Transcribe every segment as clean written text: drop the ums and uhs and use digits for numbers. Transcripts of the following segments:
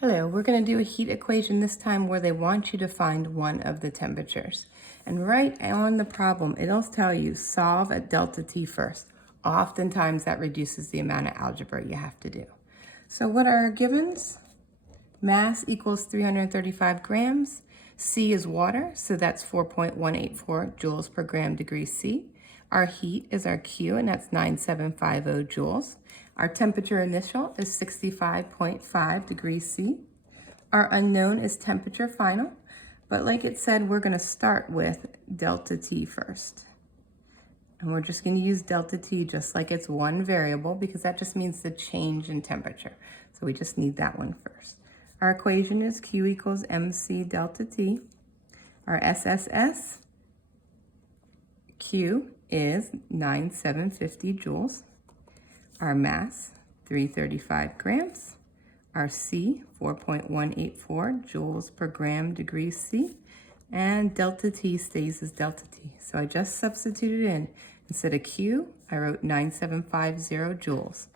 Hello, we're going to do a heat equation this time where they want you to find one of the temperatures. And right on the problem, it'll tell you solve at delta T first. Oftentimes that reduces the amount of algebra you have to do. So what are our givens? Mass equals 335 grams. C is water, so that's 4.184 joules per gram degree C. Our heat is our Q, and that's 9750 joules. Our temperature initial is 65.5 degrees C. Our unknown is temperature final, but like it said, we're going to start with delta T first. And we're just going to use delta T just like it's one variable because that just means the change in temperature. So we just need that one first. Our equation is Q equals MC delta T. Our SSS, Q is 9750 joules. Our mass, 335 grams. Our C, 4.184 joules per gram degree C. And delta T stays as delta T. So I just substituted in. Instead of Q, I wrote 9750 joules.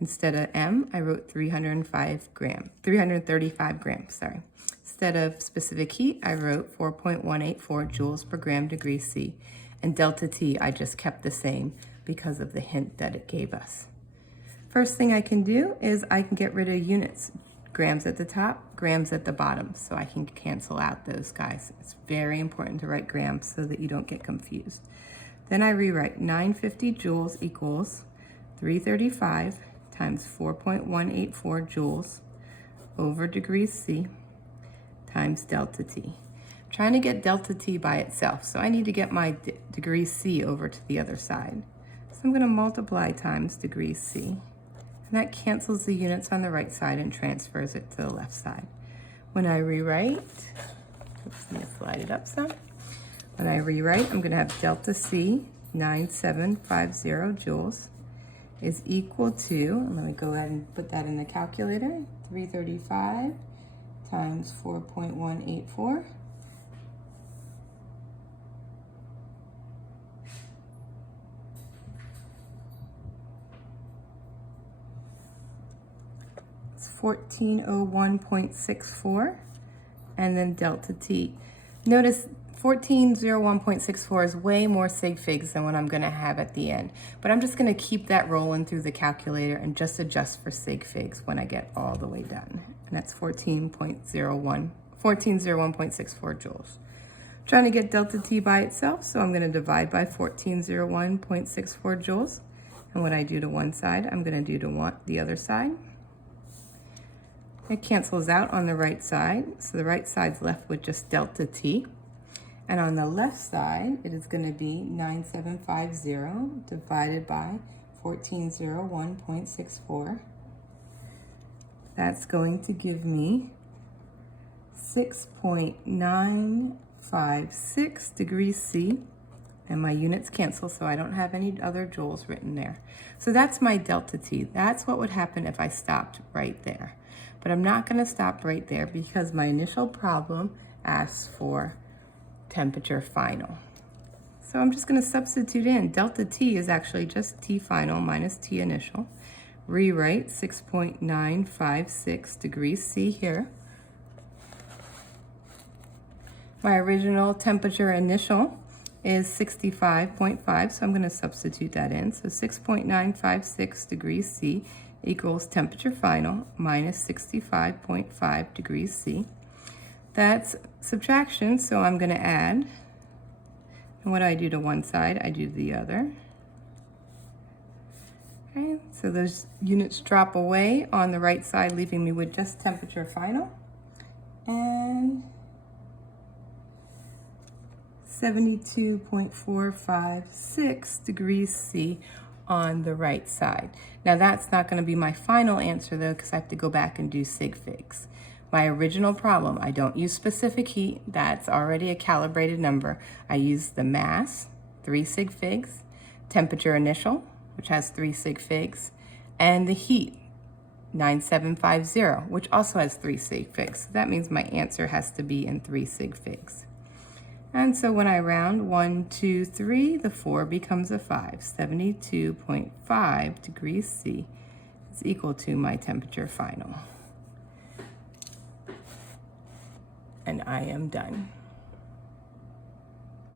Instead of M, I wrote 335 grams, sorry. Instead of specific heat, I wrote 4.184 joules per gram degree C. And delta T, I just kept the same because of the hint that it gave us. First thing I can do is I can get rid of units. Grams at the top, grams at the bottom, so I can cancel out those guys. It's very important to write grams so that you don't get confused. Then I rewrite 950 joules equals 335 times 4.184 joules over degrees C times delta T. I'm trying to get delta T by itself, so I need to get my degrees C over to the other side. So I'm going to multiply times degrees C. And that cancels the units on the right side and transfers it to the left side. When I rewrite, oops, let me slide it up some. When I rewrite, I'm going to have delta C, 9750 joules, is equal to, let me go ahead and put that in the calculator, 335 times 4.184. It's 1401.64, and then delta T. Notice 1401.64 is way more sig figs than what I'm going to have at the end. But I'm just going to keep that rolling through the calculator and just adjust for sig figs when I get all the way done. And that's 1401.64 joules. I'm trying to get delta T by itself, so I'm going to divide by 1401.64 joules. And what I do to one side, I'm going to do to the other side. It cancels out on the right side, so the right side's left with just delta T. And on the left side, it is going to be 9750 divided by 1401.64. That's going to give me 6.956 degrees C. And my units cancel, so I don't have any other joules written there. So that's my delta T. That's what would happen if I stopped right there. But I'm not going to stop right there because my initial problem asks for temperature final. So I'm just going to substitute in. Delta T is actually just T final minus T initial. Rewrite 6.956 degrees C here. My original temperature initial is 65.5, so I'm going to substitute that in. So 6.956 degrees C equals temperature final minus 65.5 degrees C. That's subtraction, so I'm going to add. And what I do to one side, I do to the other. Okay, so those units drop away on the right side, leaving me with just temperature final. And 72.456 degrees C on the right side. Now that's not going to be my final answer though, because I have to go back and do sig figs. My original problem, I don't use specific heat. That's already a calibrated number. I use the mass, 3 sig figs, temperature initial, which has 3 sig figs, and the heat, 9750, which also has 3 sig figs. So that means my answer has to be in 3 sig figs. And so when I round 1, 2, 3, the 4 becomes a 5. 72.5 degrees C is equal to my temperature final. and I am done.